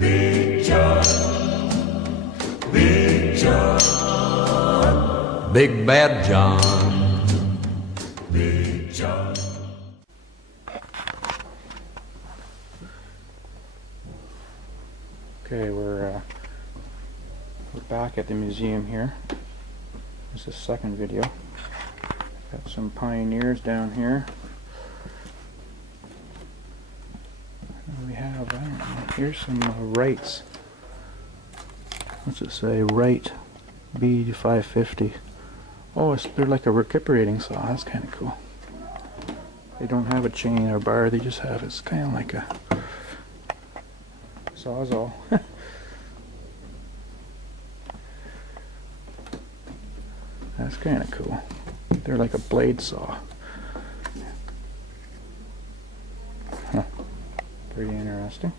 Big John, Big John, Big Bad John, Big John. Okay, we're back at the museum here. This is the second video. Got some pioneers down here. And we have, I don't know, here's some Wrights. What's it say? Wright B550. Oh, they're like a recuperating saw. That's kind of cool. They don't have a chain or bar. They just have, it's kind of like a Sawzall. That's kind of cool. They're like a blade saw. Huh. Pretty interesting.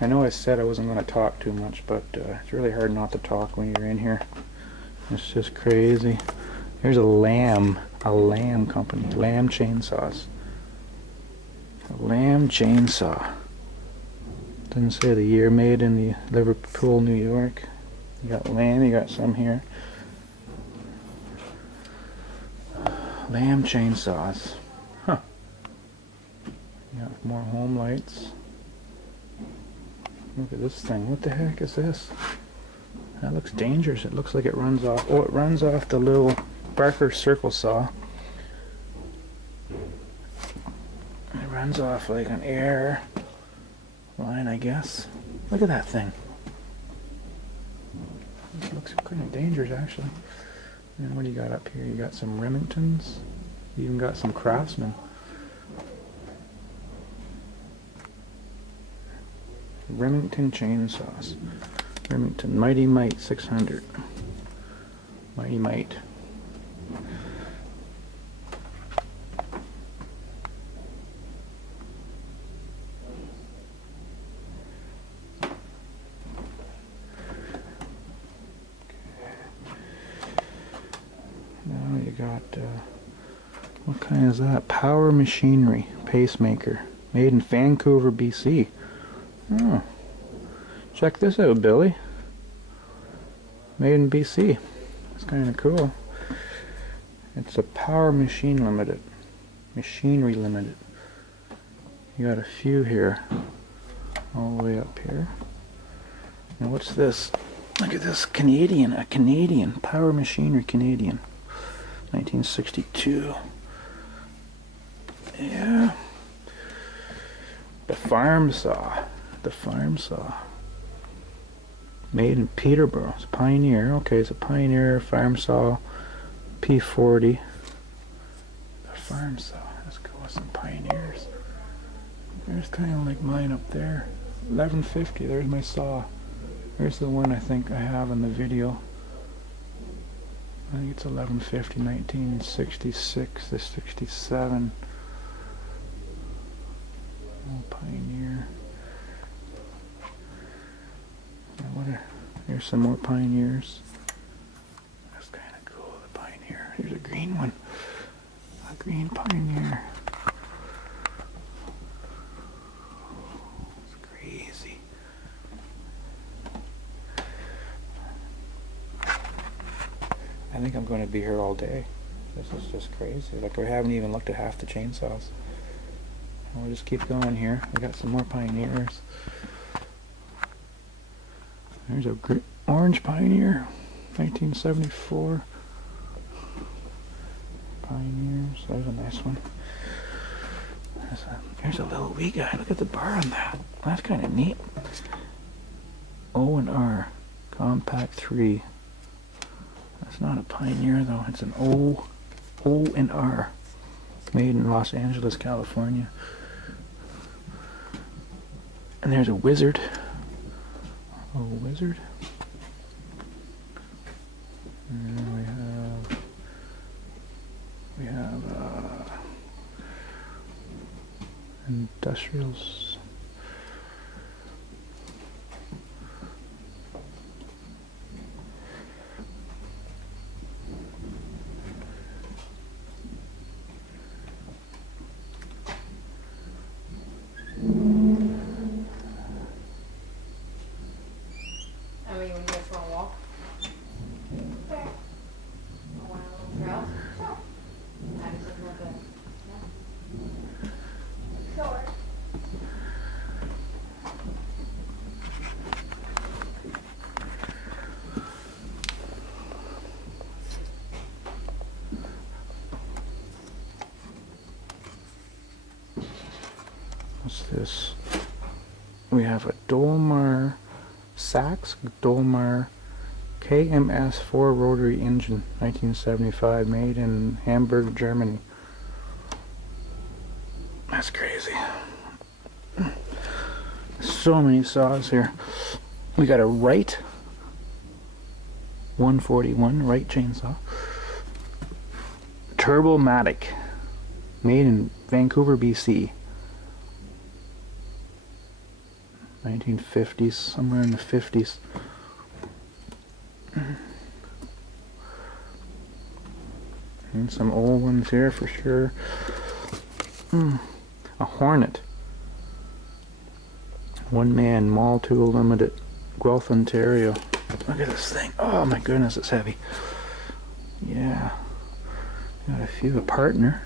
I know I said I wasn't going to talk too much, but it's really hard not to talk when you're in here. It's just crazy. Here's a Lamb company, Lamb chainsaws. A Lamb chainsaw. Doesn't say the year, made in the Liverpool, New York. You got Lamb, you got some here. Lamb chainsaws. Huh. You got more home lights. Look at this thing. What the heck is this? That looks dangerous. It looks like it runs off. Oh, it runs off the little Barker circle saw. It runs off like an air line, I guess. Look at that thing. It looks kind of dangerous, actually. And what do you got up here? You got some Remingtons. You even got some Craftsman. Remington chainsaws. Remington Mighty Mite 600. Mighty Mite. Now you got, what kind is that? Power Machinery Pacemaker. Made in Vancouver, BC. Oh. Check this out, Billy. Made in BC. That's kind of cool. It's a Power Machinery Limited. You got a few here. All the way up here. Now what's this? Look at this. Canadian. A Canadian. Power Machinery Canadian. 1962. Yeah. The farm saw. The farm saw. Made in Peterborough. It's a Pioneer. Okay, it's a Pioneer farm saw. P40. The farm saw. Let's go with some Pioneers. There's kind of like mine up there. 1150. There's my saw. There's the one I think I have in the video. I think it's 1150, 1966 to 67. Oh, Pioneer. Here's some more Pioneers. That's kind of cool, the Pioneer. Here's a green one. A green Pioneer. It's crazy. I think I'm going to be here all day. This is just crazy. Like, we haven't even looked at half the chainsaws. We'll just keep going here. We got some more Pioneers. There's a orange Pioneer, 1974. Pioneers. There's a nice one. There's a little wee guy. Look at the bar on that. That's kind of neat. O&R Compact 3. That's not a Pioneer though. It's an O&R. Made in Los Angeles, California. And there's a Wizard. Oh, Wizard. And then we have Industrials. just want to walk? A while trails? Sure. I just look like a, yeah. Sure. What's this? We have a Dolmar Sachs Dolmar KMS 4 rotary engine, 1975, made in Hamburg, Germany. That's crazy. So many saws here. We got a Wright 141 Wright chainsaw. Turbomatic, made in Vancouver, BC. 1950s, somewhere in the 50s. And some old ones here for sure. A Hornet. One man Mall Tool Limited, Guelph, Ontario. Look at this thing. Oh my goodness, it's heavy. Yeah. Got a few. A Partner.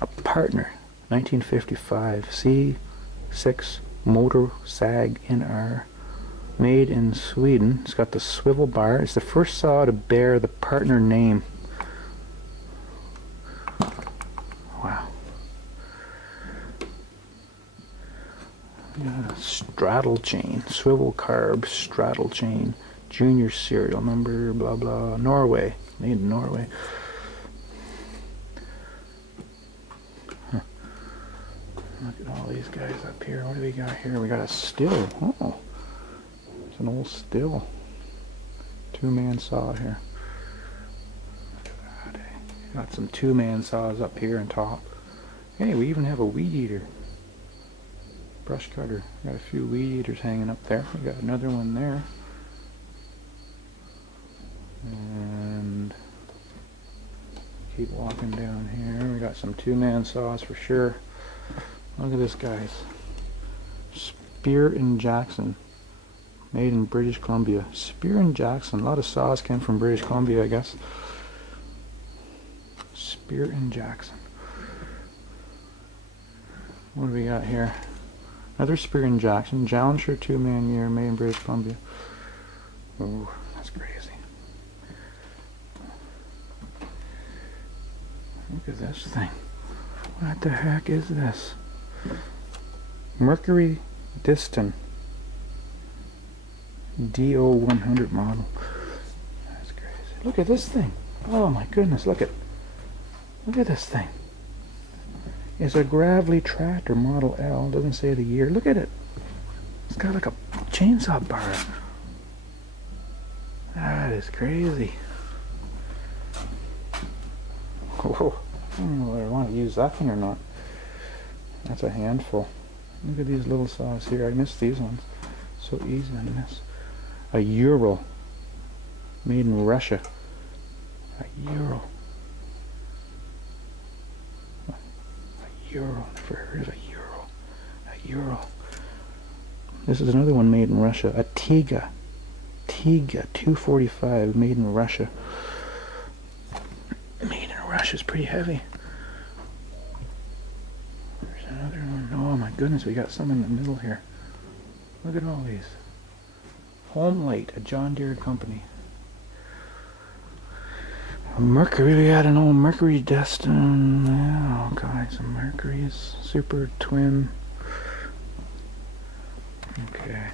A Partner. 1955 C6 Motor Sag NR, made in Sweden. It's got the swivel bar. It's the first saw to bear the Partner name. Wow. Yeah, straddle chain, swivel carb straddle chain, junior serial number, blah blah. Norway, made in Norway. Look at all these guys up here. What do we got here? We got a Still. Oh, it's an old Still. Two-man saw here. Look at that. Got some two-man saws up here on top. Hey, we even have a weed eater. Brush cutter. Got a few weed eaters hanging up there. We got another one there. And keep walking down here. We got some two-man saws for sure. Look at this, guys. Spear and Jackson, made in British Columbia. Spear and Jackson. A lot of saws came from British Columbia, I guess. Spear and Jackson. What do we got here? Another Spear and Jackson. Challenger two-man year, made in British Columbia. Oh, that's crazy. Look at this thing. What the heck is this? Mercury Diston DO100 model. That's crazy. Look at this thing. Oh my goodness, look at this thing. It's a Gravely tractor model L. Doesn't say the year. Look at it. It's got like a chainsaw bar. That is crazy. Whoa. I don't know whether I want to use that thing or not. That's a handful. Look at these little saws here. I missed these ones. So easy to miss. A Ural, made in Russia. A Ural. A Ural. Never heard of a Ural. A Ural. This is another one made in Russia. A Tiga. Tiga 245, made in Russia. Made in Russia is pretty heavy. Another one. Oh my goodness, we got some in the middle here. Look at all these. Home Light, a John Deere company. A Mercury, we got an old Mercury Destin. Yeah, okay, some Mercury's Super Twin. Okay.